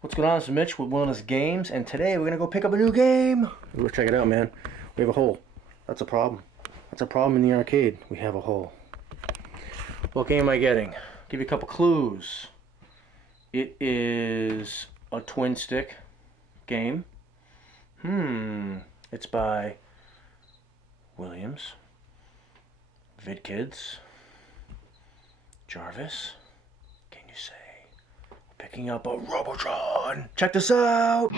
What's going on? This is Mitch with Wilderness Games, and today we're gonna go pick up a new game. Go check it out, man. We have a hole. That's a problem. That's a problem in the arcade. We have a hole. What game am I getting? Give you a couple clues. It is a twin stick game. It's by Williams, VidKids, Jarvis. Can you say? Picking up a Robotron. Check this out.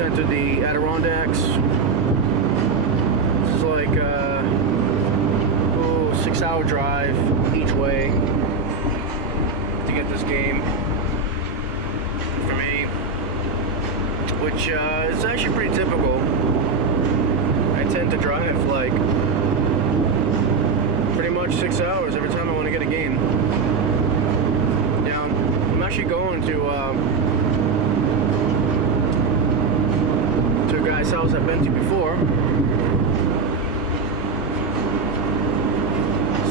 Entered the Adirondacks. This is like a 6-hour drive each way to get this game for me, which is actually pretty typical. I tend to drive like pretty much 6 hours every time I want to get a game. Now, I'm actually going to a guy's house I've been to before,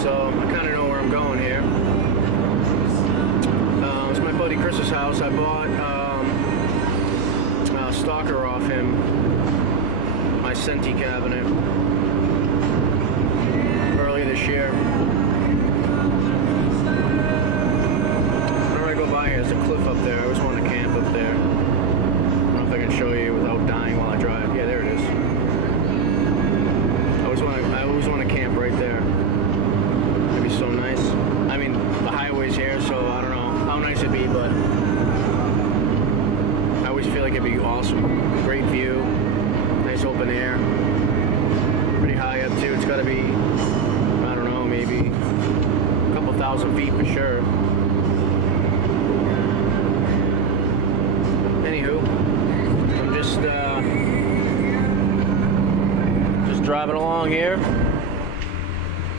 so I kind of know where I'm going here. It's my buddy Chris's house. I bought a stalker off him, my Senti cabinet, earlier this year. Whenever I go by here, there's a cliff up there. I always want to camp up there. I don't know if I can show you without dying while I drive. Yeah, there it is. I always want to camp right there. That'd be so nice. I mean, the highway's here, so I don't know how nice it'd be, but I always feel like it'd be awesome. Great view, nice open air. Pretty high up too. It's got to be, I don't know, maybe a couple thousand feet for sure. Anywho, I'm just driving along here.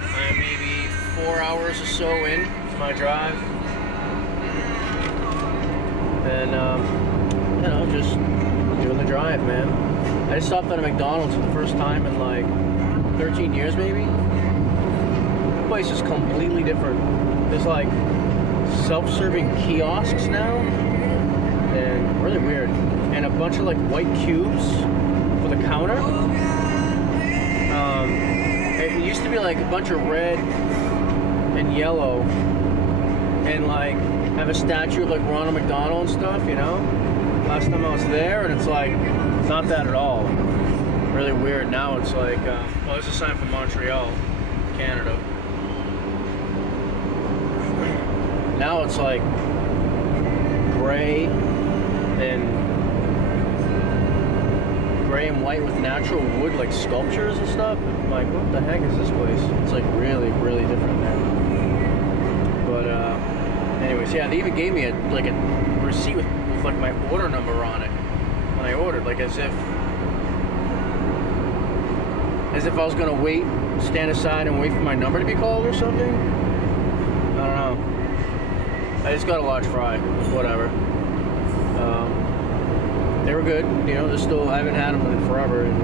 I'm maybe 4 hours or so in to my drive, and just doing the drive, man. I just stopped at a McDonald's for the first time in like 13 years, maybe. The place is completely different. There's like self-serving kiosks now, and really weird, and a bunch of like white cubes for the counter. It used to be like a bunch of red and yellow, and like have a statue of like Ronald McDonald and stuff, you know. Last time I was there, and it's like not that at all. Really weird. Now it's like, well, there's a sign from Montreal, Canada. Now it's like gray and white with natural wood, like sculptures and stuff. I'm like, what the heck is this place? It's like really, really different now. But anyways, yeah, they even gave me a receipt with like my order number on it when I ordered, like as if I was gonna stand aside and wait for my number to be called or something. I don't know. I just got a large fry, whatever. They were good, you know. I haven't had them in forever, and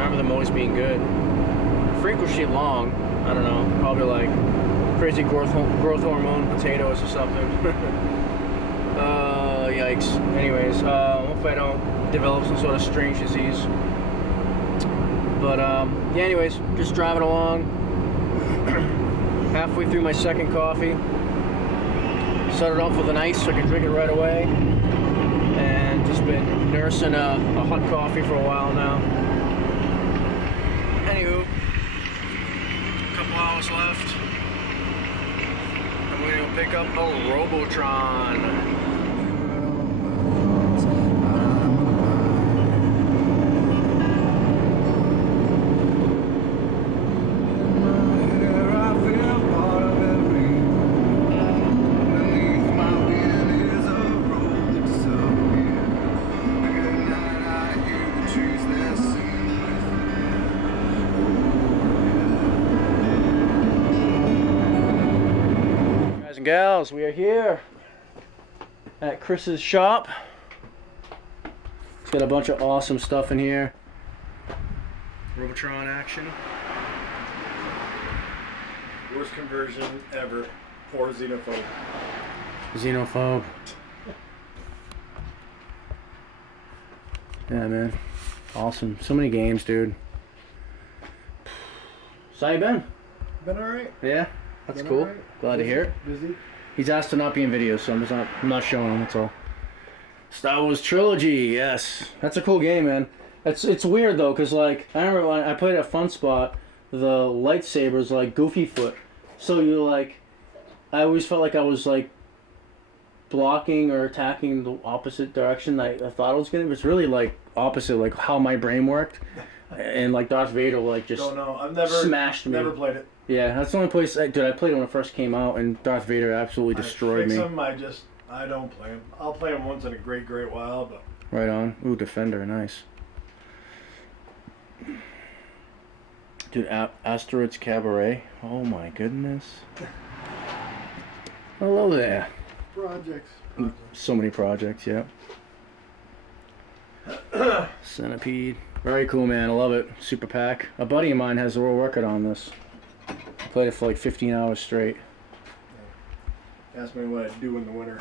I remember them always being good. Frequency long, I don't know, probably like crazy growth hormone potatoes or something. Yikes. Anyways, hopefully I don't develop some sort of strange disease. But yeah, anyways, just driving along. Halfway through my second coffee. Started off with an ice so I can drink it right away. And just been nursing a hot coffee for a while now. Anywho, a couple hours left. I'm going to go pick up a Robotron. And gals, we are here at Chris's shop. It's got a bunch of awesome stuff in here. Robotron action. Worst conversion ever. Poor xenophobe. Xenophobe. Yeah, man. Awesome. So many games, dude. So how you been? Been alright. Yeah? That's cool. Right. Glad to hear it. Busy. He's asked to not be in video, so I'm not showing him. That's all. Star Wars Trilogy, yes, that's a cool game, man. It's weird though, cause like I remember when I played at Fun Spot, the lightsabers like Goofy Foot, so you like, I always felt like I was like blocking or attacking the opposite direction I thought I was gonna. But it's really like opposite, like how my brain worked, and like Darth Vader like just smashed me. Never played it. Yeah, that's the only place, dude, I played it when it first came out, and Darth Vader absolutely destroyed me. I don't play them. I'll play them once in a great while, but... Right on. Ooh, Defender, nice. Dude, Asteroids Cabaret. Oh my goodness. Hello there. Projects. So many projects, yeah. Centipede. Very cool, man. I love it. Super Pack. A buddy of mine has a world record on this. I played it for like 15 hours straight. Ask me what I do in the winter.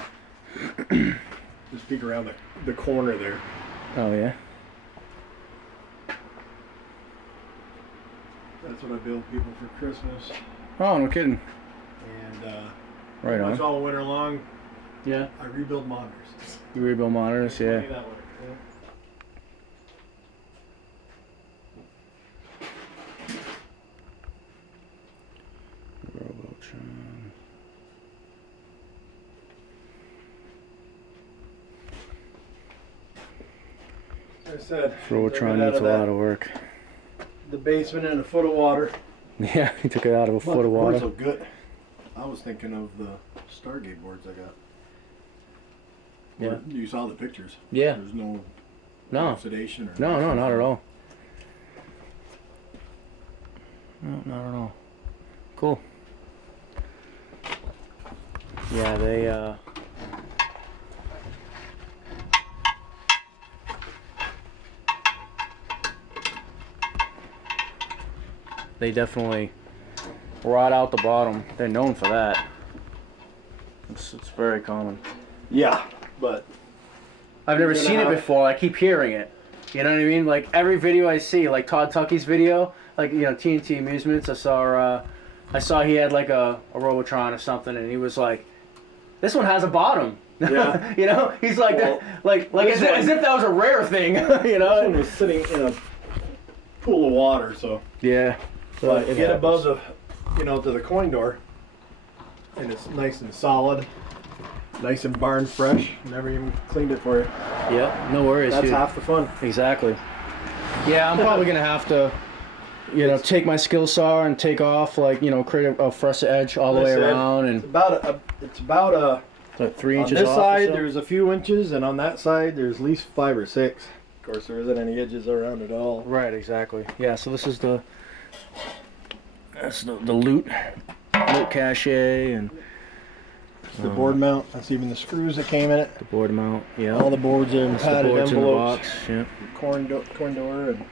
Just peek around the corner there. Oh, yeah? That's what I build people for Christmas. Oh, no kidding. And right on. all winter long. Yeah. I rebuild monitors. You rebuild monitors, yeah. That way. Robotron. I said Robotron needs a lot of work. The basement and a foot of water. Yeah, he took it out of a foot of water. The boards look good. I was thinking of the Stargate boards I got. Yeah. You saw the pictures. Yeah. There's no oxidation or no, not at all. No, not at all. Cool. Yeah, they definitely rot out the bottom. They're known for that. It's very common. Yeah, but I've never seen it before. I keep hearing it. You know what I mean? Like every video I see, like Todd Tucky's video, like TNT Amusements. I saw he had like a Robotron or something, and he was like, "This one has a bottom." Yeah. He's like, well, as if that was a rare thing. This one was sitting in a pool of water, so yeah. So you get above the, to the coin door, and it's nice and solid, nice and barn fresh. Never even cleaned it for you. Yep, no worries. That's half the fun. Exactly. Yeah, I'm probably gonna have to, take my skill saw and take off, create a fresh edge all the way around, and it's about like 3 inches. On this side, there's a few inches, and on that side, there's at least 5 or 6. Of course, there isn't any edges around at all. Right, exactly. Yeah, so this is the loot cache, and the board mount. That's even the screws that came in it. The board mount, yeah. All the boards in padded envelopes. In the box, yeah. Coin door and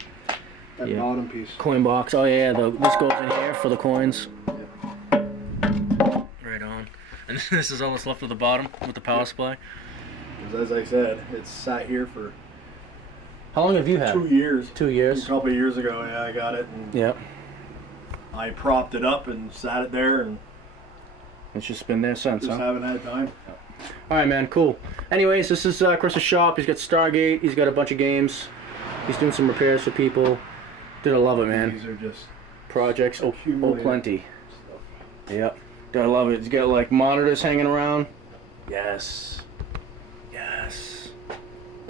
that bottom piece. Coin box. Oh yeah, this goes in here for the coins. Yeah. This is all that's left of the bottom with the power supply. Because as I said, it's sat here for How long have you had? 2 years. 2 years. A couple of years ago, yeah, I got it. And Yep. I propped it up and sat it there, and It's just been there since, just huh? haven't had time. All right, man. Cool. Anyways, this is Chris's shop. He's got Stargate. He's got a bunch of games. He's doing some repairs for people. Dude, I love it, man. These are just Projects. Oh, accumulated plenty. stuff. Yep. Dude, I love it. He's got like monitors hanging around. Yes. Yes.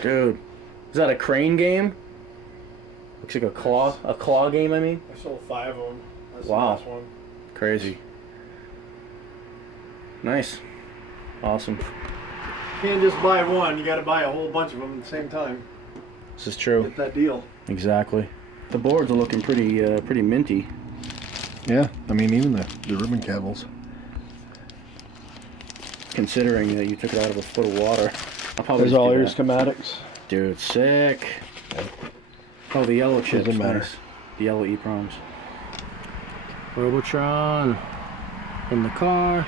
Dude, is that a crane game? Looks like a claw game, I mean. I sold 5 of them. That's Wow. the last one. Crazy. Nice. Awesome. You can't just buy one. You got to buy a whole bunch of them at the same time. This is true. Get that deal. Exactly. The boards are looking pretty minty. Yeah, I mean even the ribbon cavils. Considering that you took it out of a foot of water. I'll probably There's just all do your that. schematics. Dude, sick. Oh, the yellow chips. Doesn't matter. Nice. The yellow EPROMs. Robotron in the car.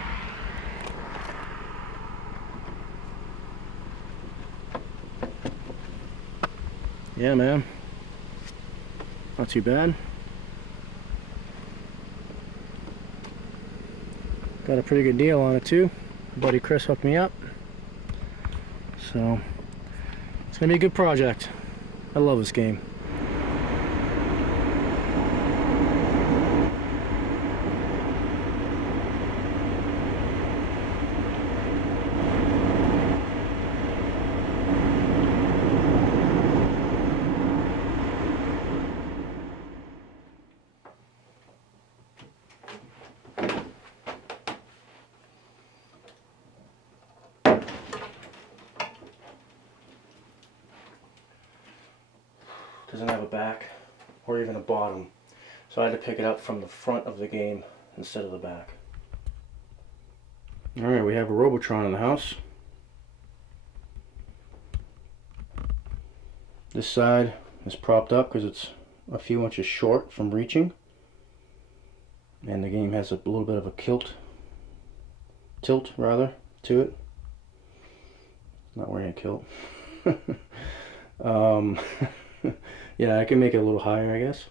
Yeah, man. Not too bad. Got a pretty good deal on it too. My buddy Chris hooked me up. So it's gonna be a good project. I love this game. Doesn't have a back or even a bottom, so I had to pick it up from the front of the game instead of the back. Alright, we have a Robotron in the house. This side is propped up because it's a few inches short from reaching, and the game has a little bit of a tilt rather to it. Not wearing a kilt. Yeah, I can make it a little higher, I guess,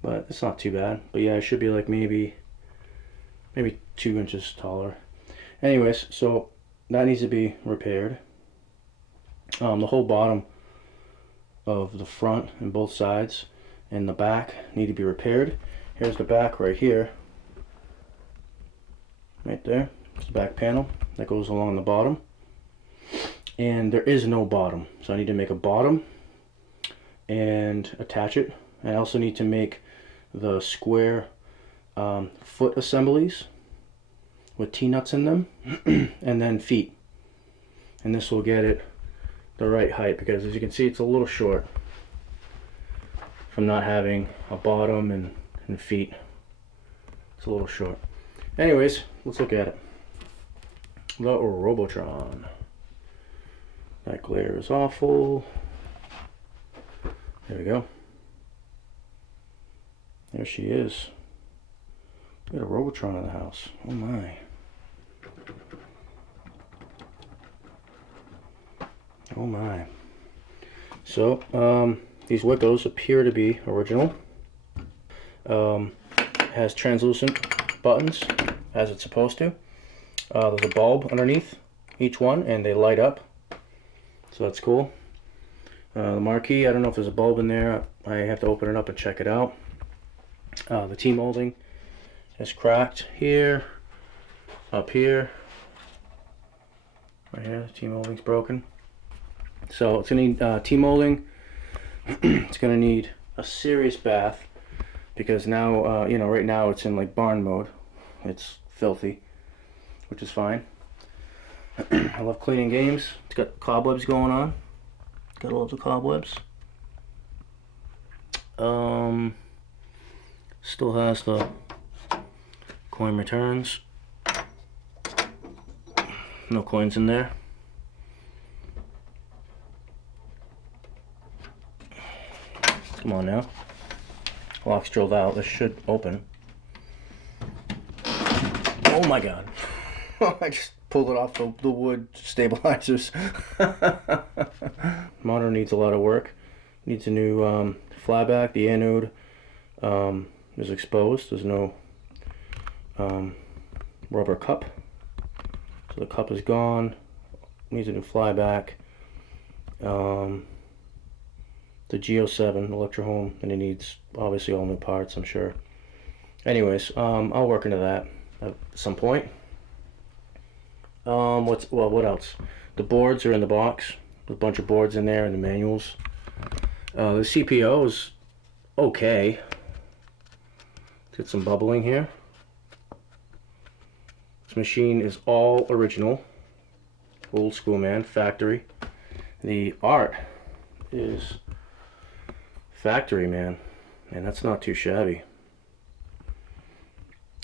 but it's not too bad. But yeah, it should be like maybe 2 inches taller. Anyways, so that needs to be repaired. The whole bottom of the front and both sides and the back need to be repaired. Here's the back right here, right there. It's the back panel that goes along the bottom, and there is no bottom, so I need to make a bottom and attach it. I also need to make the square foot assemblies with T-nuts in them and then feet, and this will get it the right height, because as you can see it's a little short from not having a bottom and feet. It's a little short. Anyways, let's look at it. The Robotron. That glare is awful. There we go. There she is. We got a Robotron in the house. Oh my. Oh my. So, these Wickos appear to be original. Has translucent buttons, as it's supposed to. There's a bulb underneath each one, and they light up. So that's cool. The marquee, I don't know if there's a bulb in there. I have to open it up and check it out. The T-molding is cracked here, up here, right here. The T-molding's broken. So it's going to need T-molding. It's going to need a serious bath, because now, you know, right now it's in like barn mode. It's filthy, which is fine. I love cleaning games. It's got cobwebs going on. Gotta love the cobwebs. Still has the coin returns. No coins in there. Come on now. Lock's drilled out. This should open. Oh my god. I just pulled it off the wood stabilizers. Motor needs a lot of work. Needs a new flyback. The anode is exposed. There's no rubber cup. So the cup is gone. Needs a new flyback. The Geo7 Electrohome, and it needs obviously all new parts, I'm sure. Anyways, I'll work into that at some point. What else? The boards are in the box. There's a bunch of boards in there and the manuals. The CPO is okay. Get some bubbling here. This machine is all original. Old school, man. Factory. The art is factory, man. And that's not too shabby.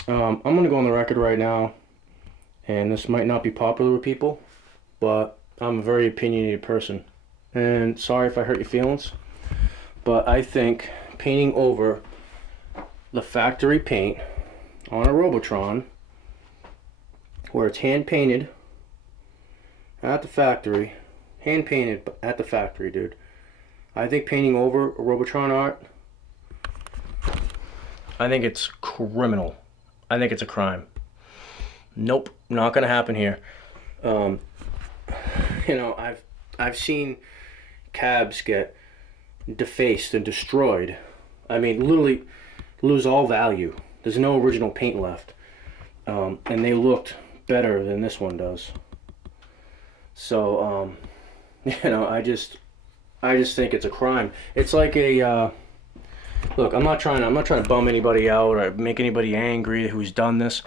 I'm going to go on the record right now, and this might not be popular with people, but I'm a very opinionated person. And sorry if I hurt your feelings, but I think painting over the factory paint on a Robotron, where it's hand painted at the factory, hand painted at the factory, dude. I think painting over a Robotron art, I think it's criminal. I think it's a crime. Nope, not gonna happen here. You know, I've seen cabs get defaced and destroyed. I mean, literally lose all value. There's no original paint left, and they looked better than this one does. So, you know, I just think it's a crime. It's like a look. I'm not trying to bum anybody out or make anybody angry who's done this.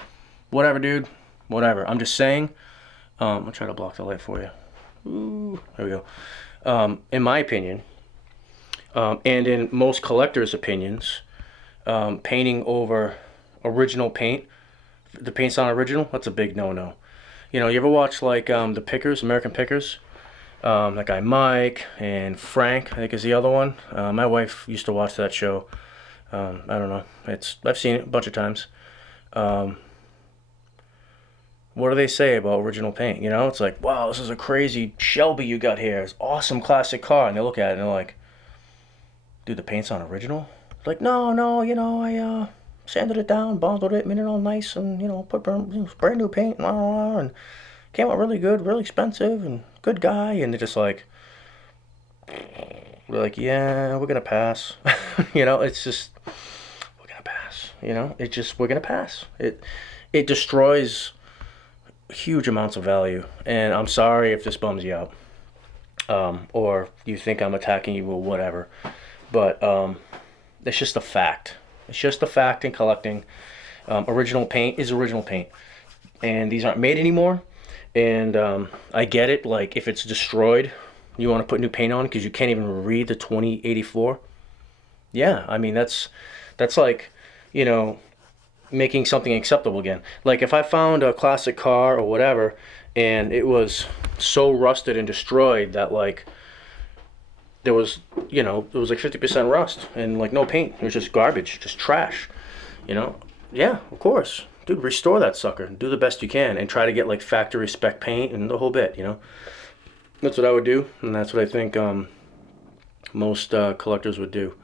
Whatever, dude. Whatever. I'm just saying. I'll try to block the light for you. Ooh, there we go. In my opinion, and in most collectors' opinions, painting over original paint, the paint's not original, that's a big no-no. You know, you ever watch like the Pickers, American Pickers? That guy Mike and Frank, I think is the other one. My wife used to watch that show. I don't know. I've seen it a bunch of times. What do they say about original paint? You know, it's like, wow, this is a crazy Shelby you got here. It's awesome classic car. And they look at it and they're like, dude, the paint's not original? It's like, no, you know, I sanded it down, bonded it, made it all nice, and, you know, put brand new paint, and came out really good, really expensive, and good guy. And they're just like, we're like, yeah, we're gonna pass. You know, it's just, we're gonna pass. You know, we're gonna pass. It destroys huge amounts of value. And I'm sorry if this bums you out, or you think I'm attacking you or whatever, but it's just a fact. It's just a fact in collecting. Original paint is original paint, and these aren't made anymore. And I get it, like if it's destroyed, you want to put new paint on because you can't even read the 2084. Yeah, I mean that's like, you know, making something acceptable again. Like if I found a classic car or whatever, and it was so rusted and destroyed that like there was, you know, it was like 50% rust and like no paint. It was just garbage, just trash. You know, yeah, of course. Dude, restore that sucker. Do the best you can and try to get like factory spec paint and the whole bit, you know. That's what I would do, and that's what I think most collectors would do.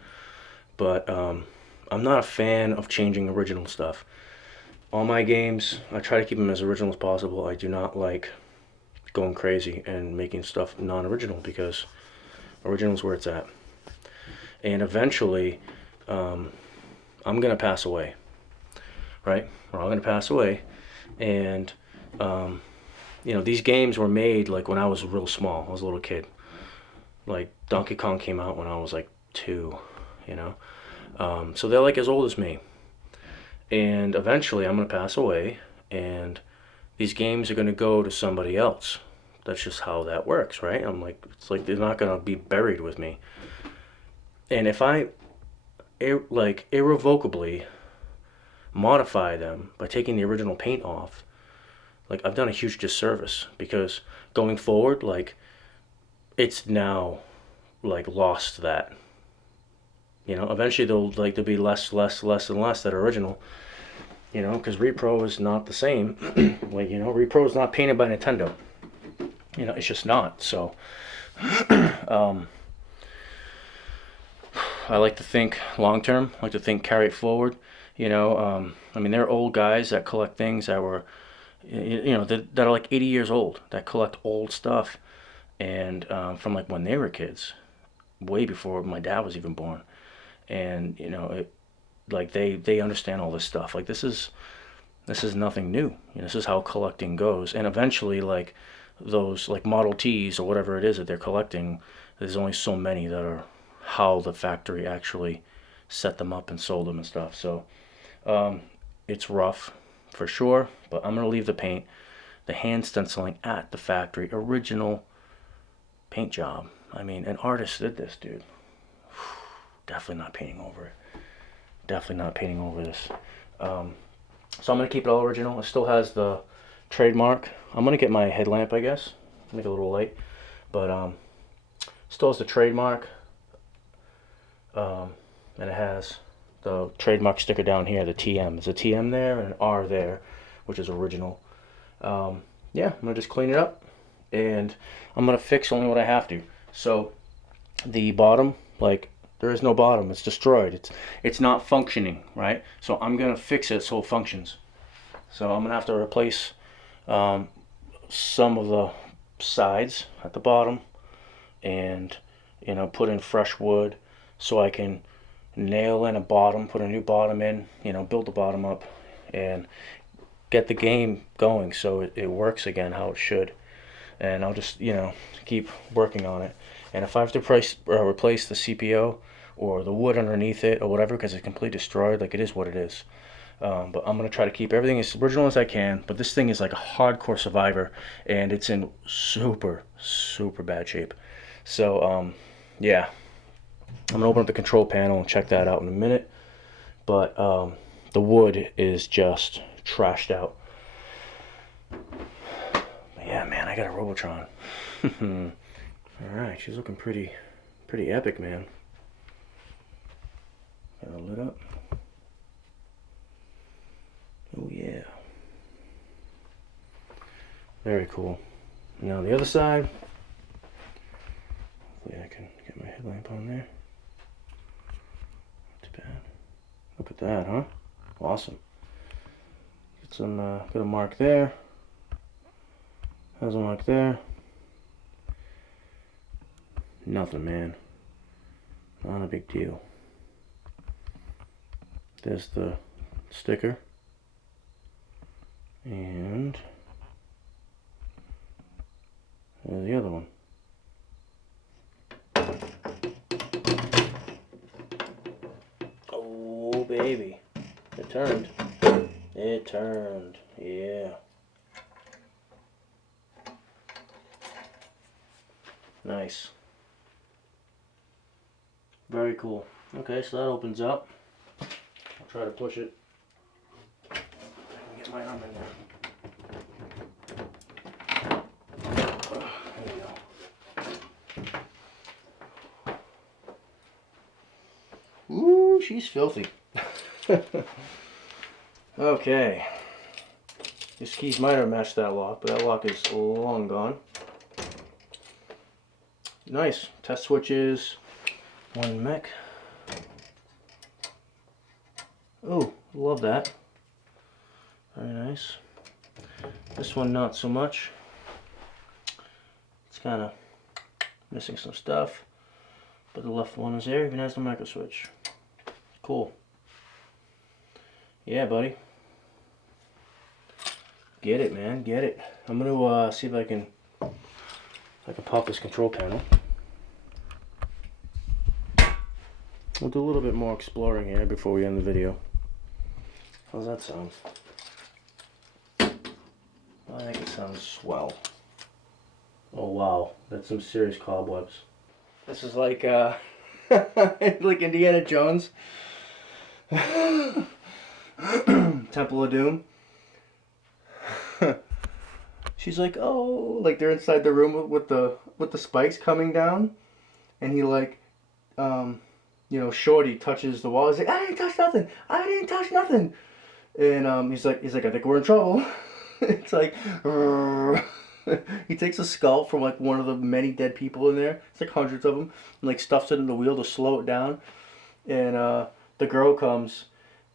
But I'm not a fan of changing original stuff. All my games, I try to keep them as original as possible. I do not like going crazy and making stuff non-original because original is where it's at. And eventually, I'm going to pass away. Right? We're all going to pass away. And, you know, these games were made like when I was real small. I was a little kid. Like Donkey Kong came out when I was like 2, you know. So they're like as old as me. And eventually I'm going to pass away and these games are going to go to somebody else. That's just how that works, right? I'm like, it's like they're not going to be buried with me. And if I like irrevocably modify them by taking the original paint off, like I've done a huge disservice because going forward, like it's now like lost that. You know, eventually there'll be less and less that are original. You know, because Repro is not the same. Like, you know, Repro is not painted by Nintendo. You know, it's just not. So, I like to think long term. I like to think carry it forward. You know, I mean, there are old guys that collect things that were, you know, that are like 80 years old, that collect old stuff, and from like when they were kids, way before my dad was even born. And you know, like they understand all this stuff. Like this is nothing new. You know, this is how collecting goes. And eventually, like those like Model Ts or whatever it is that they're collecting, there's only so many that are how the factory actually set them up and sold them and stuff. So it's rough for sure, but I'm gonna leave the paint, the hand stenciling at the factory, original paint job. I mean, an artist did this, dude. Definitely not painting over it. Definitely not painting over this. So I'm gonna keep it all original. It still has the trademark. I'm gonna get my headlamp, I guess, make it a little light, but still has the trademark, and it has the trademark sticker down here, the TM. There's a TM there and an R there, which is original. Yeah, I'm gonna just clean it up, and I'm gonna fix only what I have to. So the bottom, like, there is no bottom. It's destroyed. It's not functioning, right? So I'm gonna fix it so it functions. So I'm gonna have to replace some of the sides at the bottom, and you know, put in fresh wood so I can nail in a bottom, put a new bottom in, you know, build the bottom up, and get the game going so it works again how it should. And I'll just, you know, keep working on it. And if I have to replace the CPO or the wood underneath it or whatever, because it's completely destroyed, like, it is what it is. But I'm going to try to keep everything as original as I can. But this thing is like a hardcore survivor, and it's in super, super bad shape. So, yeah. I'm going to open up the control panel and check that out in a minute. But the wood is just trashed out. But yeah, man, I got a Robotron. Alright, she's looking pretty epic, man. Got it lit up. Oh yeah. Very cool. Now the other side. Hopefully I can get my headlamp on there. Not too bad. Look at that, huh? Awesome. Get some, got a mark there. Has a mark there. Nothing, man. Not a big deal. There's the sticker. And there's the other one. Oh, baby. It turned. It turned. Yeah. Nice. Very cool. Okay, so that opens up. I'll try to push it. I can get my arm in there. There we go. Ooh, she's filthy. Okay. These keys might have matched that lock, but that lock is long gone. Nice. Test switches. One mech. Oh, love that. Very nice. This one not so much. It's kind of missing some stuff, but the left one is there. Even has the micro switch. Cool. Yeah, buddy. Get it, man. Get it. I'm gonna see if I can pop this control panel. We'll do a little bit more exploring here before we end the video. How's that sound? I think it sounds swell. Oh wow, that's some serious cobwebs. This is like like Indiana Jones. Temple of Doom. She's like, oh, like they're inside the room with the spikes coming down, and he like, you know, Shorty touches the wall. He's like, I didn't touch nothing. I didn't touch nothing. And he's like, I think we're in trouble. It's like, he takes a scalp from like one of the many dead people in there. It's like hundreds of them, and like stuffs it in the wheel to slow it down. And the girl comes,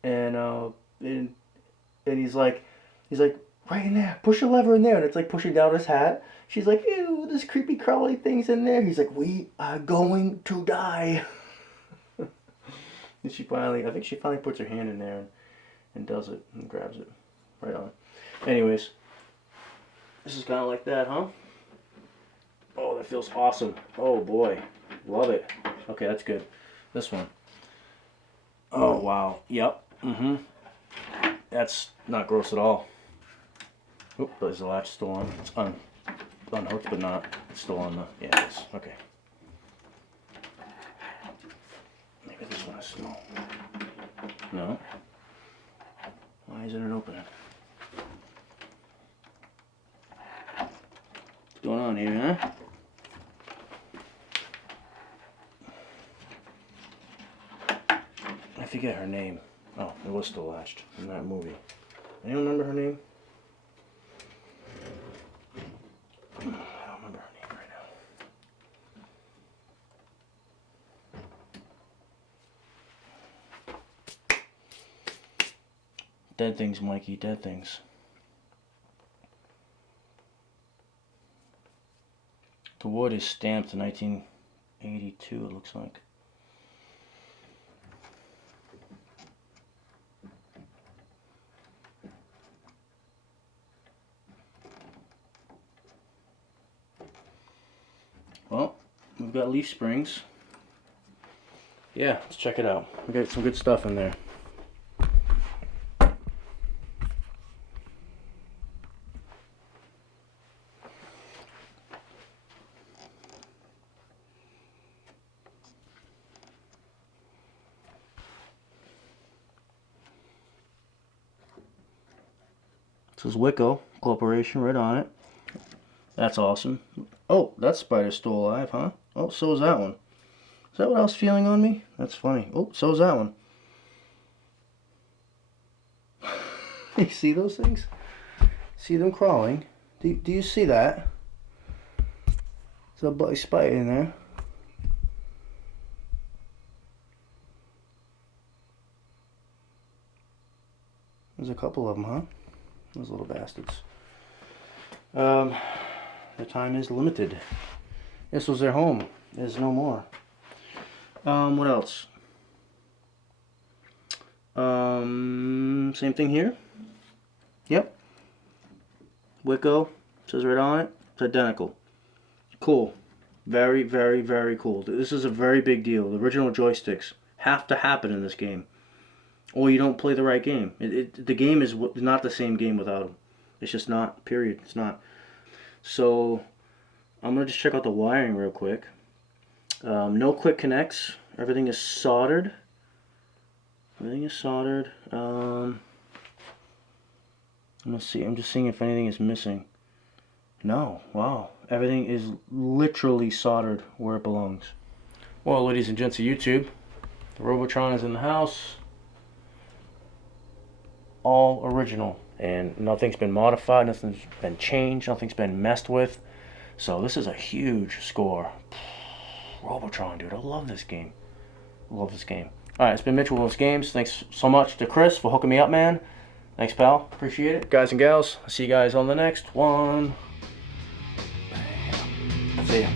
and he's like, right in there, push a lever in there, and it's like pushing down his hat. She's like, ew, this creepy crawly thing's in there. He's like, we are going to die. And I think she finally puts her hand in there and does it and grabs it right on. Anyways, this is kind of like that, huh? Oh, that feels awesome. Oh boy, love it. Okay, that's good. This one. Oh wow. Yep. Mm-hmm. That's not gross at all. Oop, there's the latch still on. It's unhooked, but not. It's still on the. Yeah, it is. Okay. Maybe this one is small. No. Why isn't it opening? What's going on here, huh? I forget her name. Oh, it was still latched in that movie. Anyone remember her name? I don't remember her name right now. Dead things, Mikey, dead things. The wood is stamped in 1982, it looks like. Well, we've got leaf springs. Yeah, let's check it out. We got some good stuff in there. This is Wicco Corporation right on it. That's awesome. Oh, that spider's still alive, huh? Oh, so is that one. Is that what I was feeling on me? That's funny. Oh, so is that one. You see those things? See them crawling? Do you see that? There's a bloody spider in there. There's a couple of them, huh? Those little bastards. The time is limited. This was their home. There's no more. What else? Same thing here. Yep. Wicco says right on it. It's identical. Cool. Very, very, very cool. This is a very big deal. The original joysticks have to happen in this game, or you don't play the right game. The game is not the same game without them. It's just not. Period. It's not. So I'm gonna just check out the wiring real quick. No quick connects. Everything is soldered. Everything is soldered. Let's see. I'm just seeing if anything is missing. No. Wow. Everything is literally soldered where it belongs. Well, ladies and gents of YouTube, the Robotron is in the house. All original. And nothing's been modified. Nothing's been changed. Nothing's been messed with. So this is a huge score. Robotron, dude. I love this game. I love this game. Alright, it's been Mitch with Will's Games. Thanks so much to Chris for hooking me up, man. Thanks, pal. Appreciate it. Guys and gals, I'll see you guys on the next one. See ya.